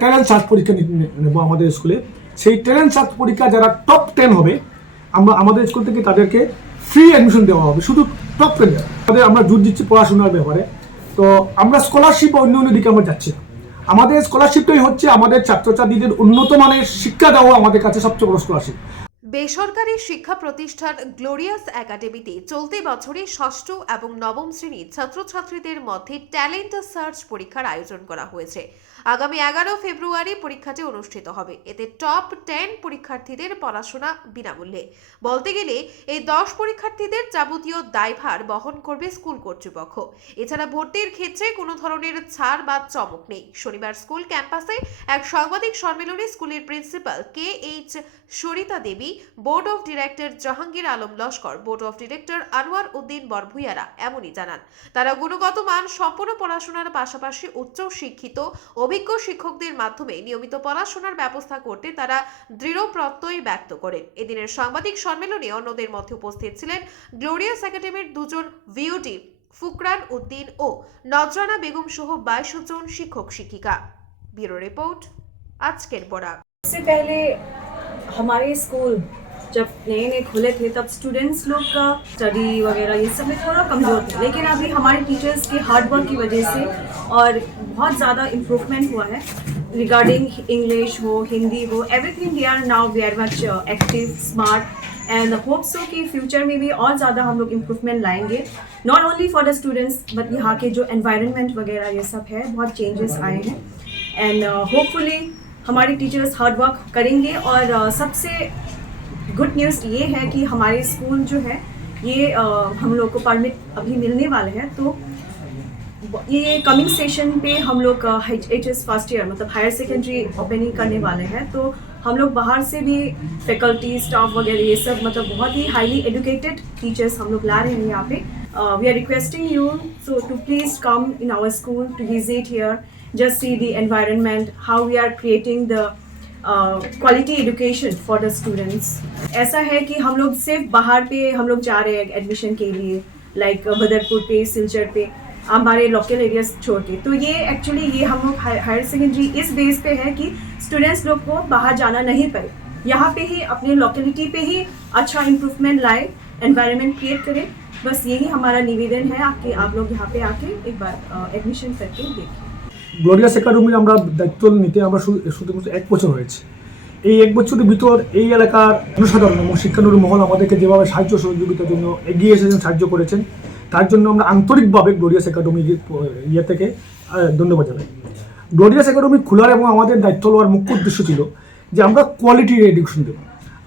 Talent search পরীক্ষা নেব আমাদের স্কুলে। সেই ট্যালেন্ট সার্চ পরীক্ষা যারা টপ 10 হবে আমরা আমাদের স্কুল থেকে তাদেরকে ফ্রি অ্যাডমিশন দেওয়া হবে, শুধু টপ 10 তাদের আমরা জোর দিচ্ছি পড়াশোনার ব্যাপারে। তো আমরা স্কলারশিপ বা অন্য দিকে আমরা যাচ্ছি না। আমাদের স্কলারশিপটাই হচ্ছে আমাদের ছাত্রছাত্রীদের উন্নত মানের শিক্ষা দেওয়া আমাদের কাছে সবচেয়ে বড় স্কলারশিপ। বেসরকারি শিক্ষা প্রতিষ্ঠান গ্লোরিয়াস একাডেমিতে চলতি বছরে ষষ্ঠ এবং নবম শ্রেণীর ছাত্রছাত্রীদের মধ্যে ট্যালেন্ট সার্চ পরীক্ষার আয়োজন করা হয়েছে। আগামী 11 ফেব্রুয়ারি পরীক্ষাটি অনুষ্ঠিত হবে। এতে টপ 10 পরীক্ষার্থীদের পড়াশোনা বিনামূল্যে। বলতে গেলে এই 10 পরীক্ষার্থীদের যাবতীয় দায়ভার বহন করবে স্কুল কর্তৃপক্ষ। এছাড়া ভর্তির ক্ষেত্রে কোনো ধরনের ছাড় বা চমক নেই। শনিবার স্কুল ক্যাম্পাসে এক সাংবাদিক সম্মেলনে স্কুলের principal KH Sarita Devi, board of director Jahangir Alam Laskar, board of director Anwar Uddin বরভুইয়ারা এমনই জানান। তারা গুণগত মান সম্পূর্ণ পড়াশোনার পাশাপাশি উচ্চ শিক্ষিত অভিজ্ঞ শিক্ষকদের মাধ্যমে নিয়মিত পড়াশোনার ব্যবস্থা করতে তারা দৃঢ় প্রত্যয় ব্যক্ত করেন। এদিনের সাংবাদিক সম্মেলনে অন্যদের মধ্যে উপস্থিত ছিলেন গ্লোরিয়াস একাডেমির দুজন ভিওটি ফুকরান উদ্দিন ও নজরানা বেগম সহ 22 জন শিক্ষক শিক্ষিকা। ব্যুরো রিপোর্ট, আজকের বরাক। सबसे पहले हमारे स्कूल जब नए नए खुले थे तब स्टूडेंट्स लोग का स्टडी वगैरह ये सब में थोड़ा कमज़ोर थे, लेकिन अभी हमारे टीचर्स के हार्ड वर्क की वजह से और बहुत ज़्यादा इम्प्रूवमेंट हुआ है रिगार्डिंग इंग्लिश हो, हिंदी हो, everything they are now very much active, smart and hope so कि फ्यूचर में भी और ज़्यादा हम लोग इम्प्रूवमेंट लाएंगे, not only for the students but यहाँ के जो एनवायरनमेंट वगैरह ये सब है बहुत चेंजेस आए हैं एंड होपफुली हमारे टीचर्स हार्ड वर्क करेंगे। और सबसे गुड न्यूज़ ये है कि हमारे स्कूल जो है ये हम लोग को परमिट अभी मिलने वाले हैं, तो ये कमिंग सेशन पे हम लोग HS फर्स्ट ईयर मतलब हायर सेकेंडरी ओपनिंग करने वाले हैं, तो हम लोग बाहर से भी फैकल्टी स्टाफ वगैरह ये सब मतलब बहुत ही हाईली एजुकेटेड टीचर्स हम लोग ला रहे हैं यहाँ पे। We are requesting you so to please come in our school to visit here, just see the environment, how we are creating the quality education for the students। ऐसा है कि हम लोग सिर्फ बाहर पे हम लोग जा रहे हैं एडमिशन के लिए, लाइक बदरपुर पे, सिलचर पे, हमारे लोकल एरियाज छोड़ के, तो ये एक्चुअली ये हम लोग हायर सेकेंडरी इस बेस पे है कि स्टूडेंट्स लोग को बाहर जाना नहीं पड़े, यहाँ पे ही अपने लोकेलिटी पे ही अच्छा इम्प्रूवमेंट लाए, एनवायरनमेंट क्रिएट करें। बस यही हमारा निवेदन है कि आप लोग यहाँ पे आके एक बार एडमिशन करके देखिए। গ্লোরিয়াস একাডেমির আমরা দায়িত্ব নিতে আমরা শুধুমাত্র 1 বছর হয়েছে। এই 1 বছরের ভিতর এই এলাকার জনসাধারণ এবং শিক্ষানুরাগী মহল আমাদেরকে যেভাবে সাহায্য সহযোগিতার জন্য এগিয়ে এসেছেন, সাহায্য করেছেন, তার জন্য আমরা আন্তরিকভাবে গ্লোরিয়াস একাডেমির থেকে ধন্যবাদ জানাই। গ্লোরিয়াস একাডেমি খোলার এবং আমাদের দায়িত্ব নেওয়ার মুখ্য উদ্দেশ্য ছিল যে আমরা কোয়ালিটি এডুকেশন দেবো।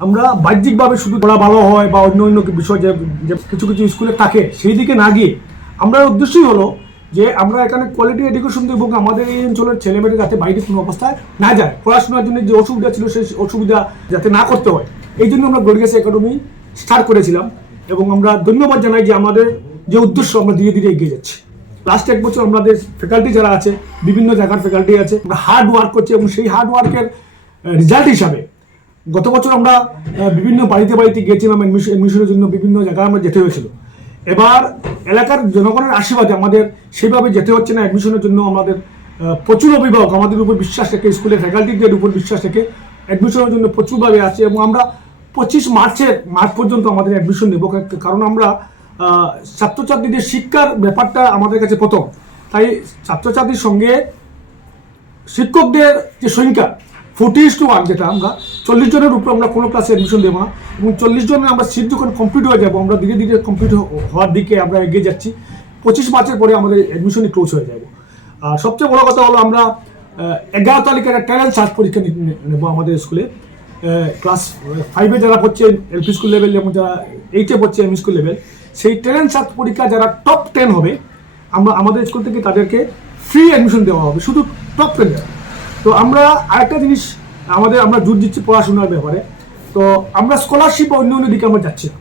আমরা বাহ্যিকভাবে শুধু পড়া ভালো হয় বা অন্য অন্য বিষয় যে কিছু কিছু স্কুলে থাকে সেই দিকে না গিয়ে আমরা উদ্দেশ্যই হলো যে আমরা এখানে কোয়ালিটি এডুকেশন দেবো এবং আমাদের এই অঞ্চলের ছেলেমেয়েরা যাতে বাইরে কোনো অবস্থায় না যায়, পড়াশোনার জন্য যে অসুবিধা ছিল সেই অসুবিধা যাতে না করতে হয়, এই জন্য আমরা গ্লোরিয়াস একাডেমি স্টার্ট করেছিলাম। এবং আমরা ধন্যবাদ জানাই যে আমাদের যে উদ্দেশ্য আমরা ধীরে ধীরে এগিয়ে যাচ্ছি। লাস্ট 1 বছর আমাদের ফ্যাকাল্টি যারা আছে, বিভিন্ন জায়গার ফ্যাকাল্টি আছে, আমরা হার্ড ওয়ার্ক করছি এবং সেই হার্ড ওয়ার্কের রেজাল্ট হিসাবে গত বছর আমরা বিভিন্ন বাড়িতে গিয়েছিলাম অ্যাডমিশনের জন্য, বিভিন্ন জায়গায় আমরা যেতে হয়েছিল। এবার এলাকার জনগণের আশীর্বাদে আমাদের সেভাবে যেতে হচ্ছে না অ্যাডমিশনের জন্য। আমাদের প্রচুর অভিভাবক আমাদের উপর বিশ্বাস রেখে, স্কুলের ফ্যাকাল্টিদের উপর বিশ্বাস রেখে অ্যাডমিশনের জন্য প্রচুরভাবে আছে এবং আমরা 25 মার্চ পর্যন্ত আমাদের অ্যাডমিশন নেব, কারণ আমরা ছাত্রছাত্রীদের শিক্ষার ব্যাপারটা আমাদের কাছে প্রথম। তাই ছাত্রছাত্রীর সঙ্গে শিক্ষকদের যে সংখ্যা 40:1 যেটা আমরা 40 জনের উপর আমরা কোনো ক্লাসে অ্যাডমিশন দেবো না এবং 40 জনের আমরা সিট যখন কমপ্লিট হয়ে যাবো আমরা ধীরে ধীরে কমপ্লিট হওয়ার দিকে আমরা এগিয়ে যাচ্ছি। 25 মার্চের পরে আমাদের অ্যাডমিশনই ক্লোজ হয়ে যাবো। আর সবচেয়ে বড় কথা হলো আমরা 11 তারিখে একটা ট্যালেন্ট সার্চ পরীক্ষা নেব আমাদের স্কুলে। ক্লাস 5-এ যারা পড়ছে LP স্কুল লেভেল এবং যারা 8-এ পড়ছে ME স্কুল লেভেল, সেই ট্যালেন্ট সার্চ পরীক্ষা যারা টপ 10 হবে আমরা আমাদের স্কুল থেকে তাদেরকে ফ্রি অ্যাডমিশন দেওয়া হবে, শুধু টপ 10। তো আমরা আরেকটা জিনিস আমরা জোর দিচ্ছি পড়াশোনার ব্যাপারে। তো আমরা স্কলারশিপ বা অন্য দিকে আমরা যাচ্ছি না।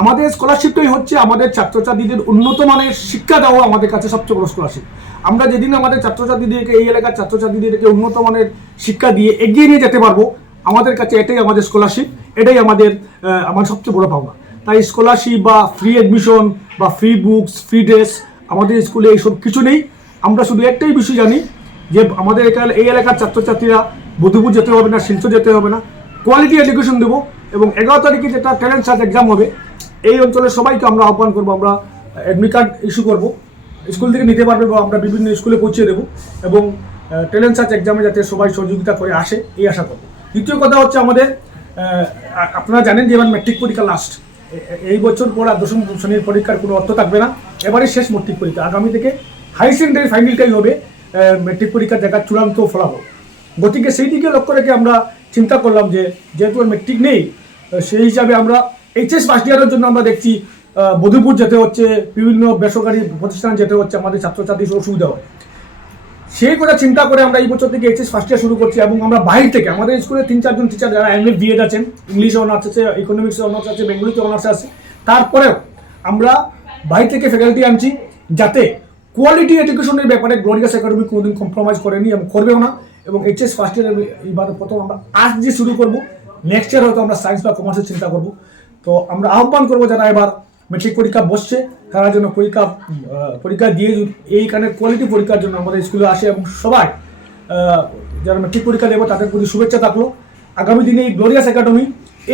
আমাদের স্কলারশিপটাই হচ্ছে আমাদের ছাত্রছাত্রীদের উন্নত মানের শিক্ষা দেওয়া আমাদের কাছে সবচেয়ে বড় স্কলারশিপ। আমরা যেদিন আমাদের ছাত্রছাত্রীদেরকে, এই এলাকার ছাত্রছাত্রীদেরকে উন্নত মানের শিক্ষা দিয়ে এগিয়ে নিয়ে যেতে পারবো, আমাদের কাছে এটাই আমাদের স্কলারশিপ, এটাই আমার সবচেয়ে বড় পাওনা। তাই স্কলারশিপ বা ফ্রি অ্যাডমিশন বা ফ্রি বুকস, ফ্রি ড্রেস আমাদের স্কুলে এইসব কিছু নেই। আমরা শুধু একটাই বিষয় জানি যে আমাদের এই এলাকার ছাত্রছাত্রীরা বধুপুর যেতে হবে না, শিলচর যেতে হবে না, কোয়ালিটি এডুকেশন দেবো। এবং 11 তারিখে যেটা ট্যালেন্ট সার্চ এক্সাম হবে, এই অঞ্চলের সবাইকে আমরা আহ্বান করবো, আমরা অ্যাডমিট কার্ড ইস্যু করবো, স্কুল থেকে নিতে পারবে বা আমরা বিভিন্ন স্কুলে পৌঁছে দেবো, এবং ট্যালেন্ট সার্চ এক্সামে যাতে সবাই সহযোগিতা করে আসে এই আশা করবো। দ্বিতীয় কথা হচ্ছে আমাদের আপনারা জানেন যে এবার ম্যাট্রিক পরীক্ষা লাস্ট, এই বছর পর আর 10ম শ্রেণীর পরীক্ষার কোনো অর্থ থাকবে না, এবারে শেষ ম্যাট্রিক পরীক্ষা। আগামী থেকে হাই সেকেন্ডারি ফাইনালটাই হবে ম্যাট্রিক পরীক্ষার জায়গার চূড়ান্ত ফলাফল। গতিকে সেই দিকে লক্ষ্য রেখে আমরা চিন্তা করলাম যে যেহেতু আর ম্যাট্রিক নেই, সেই হিসাবে আমরা এইচএস ফার্স্ট ইয়ারের জন্য আমরা দেখছি বধুপুর যেতে হচ্ছে, বিভিন্ন বেসরকারি প্রতিষ্ঠান যেতে হচ্ছে, আমাদের ছাত্রছাত্রীর অসুবিধা হয়। সেই কথা চিন্তা করে আমরা এই বছর থেকে এইচএস ফার্স্ট ইয়ার শুরু করছি, এবং আমরা বাইরে থেকে আমাদের স্কুলে 3-4 জন টিচার যারা এমএ বিএড আছেন, ইংলিশে অনার্স আছে, ইকোনমিক্সে অনার্স আছে, বেঙ্গলিতে অনার্স আছে, তারপরেও আমরা বাইরে থেকে ফ্যাকাল্টি আনছি যাতে কোয়ালিটি এডুকেশনের ব্যাপারে গ্লোরিয়াস একাডেমি কোনোদিন কম্প্রোমাইজ করেনি এবং করবেও না। এবং এইচএস ফার্স্ট ইয়ার এইবার প্রথম আমরা আর্টস দিয়ে শুরু করবো, নেক্সট ইয়ার হয়তো আমরা সায়েন্স বা কমার্সের চিন্তা করবো। তো আমরা আহ্বান করবো যারা এবার ম্যাট্রিক পরীক্ষা বসছে তারা যেন পরীক্ষা দিয়ে এইখানে কোয়ালিটি পরীক্ষার জন্য আমাদের স্কুলে আসে, এবং সবাই যারা ম্যাট্রিক পরীক্ষা দেবো তাদের প্রতি শুভেচ্ছা থাকলো। আগামী দিনে এই গ্লোরিয়াস একাডেমি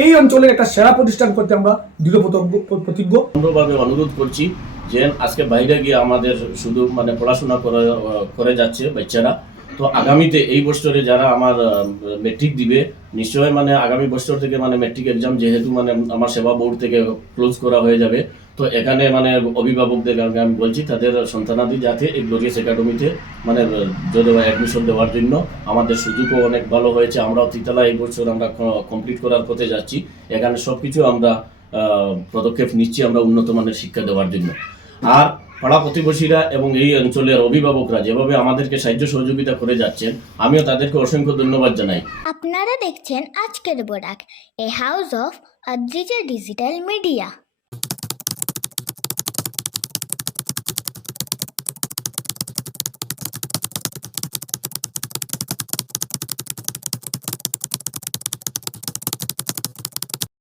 এই অঞ্চলের একটা সেরা প্রতিষ্ঠান করতে আমরা দৃঢ় প্রতিজ্ঞ। সুন্দরভাবে অনুরোধ করছি যে আজকে বাইরে গিয়ে আমাদের শুধু মানে পড়াশোনা করে যাচ্ছে বাচ্চারা, তো আগামীতে এই বছরে যারা আমার মেট্রিক দিবে নিশ্চয়ই মানে আগামী বছর থেকে মানে মেট্রিক এক্সাম যেহেতু মানে আমার সেবা বোর্ড থেকে ক্লোজ করা হয়ে যাবে, তো এখানে মানে অভিভাবকদের আমি বলছি তাদের সন্তানাদি যাতে এই গ্লোরিয়াস একাডেমিতে মানে যদি অ্যাডমিশন দেওয়ার জন্য আমাদের সুযোগও অনেক ভালো হয়েছে। আমরাও তিতালা এই বছর আমরা কমপ্লিট করার পথে যাচ্ছি, এখানে সব কিছু আমরা পদক্ষেপ নিচ্ছি আমরা উন্নত মানের শিক্ষা দেওয়ার জন্য। আর পাড়া প্রতিবেশীরা এবং এই অঞ্চলের অভিভাবকরা যেভাবে আমাদেরকে সাহায্য সহযোগিতা করে যাচ্ছেন, আমিও তাদেরকে অসংখ্য ধন্যবাদ জানাই। আপনারা দেখছেন আজকের Barak, a house of Adrija digital media.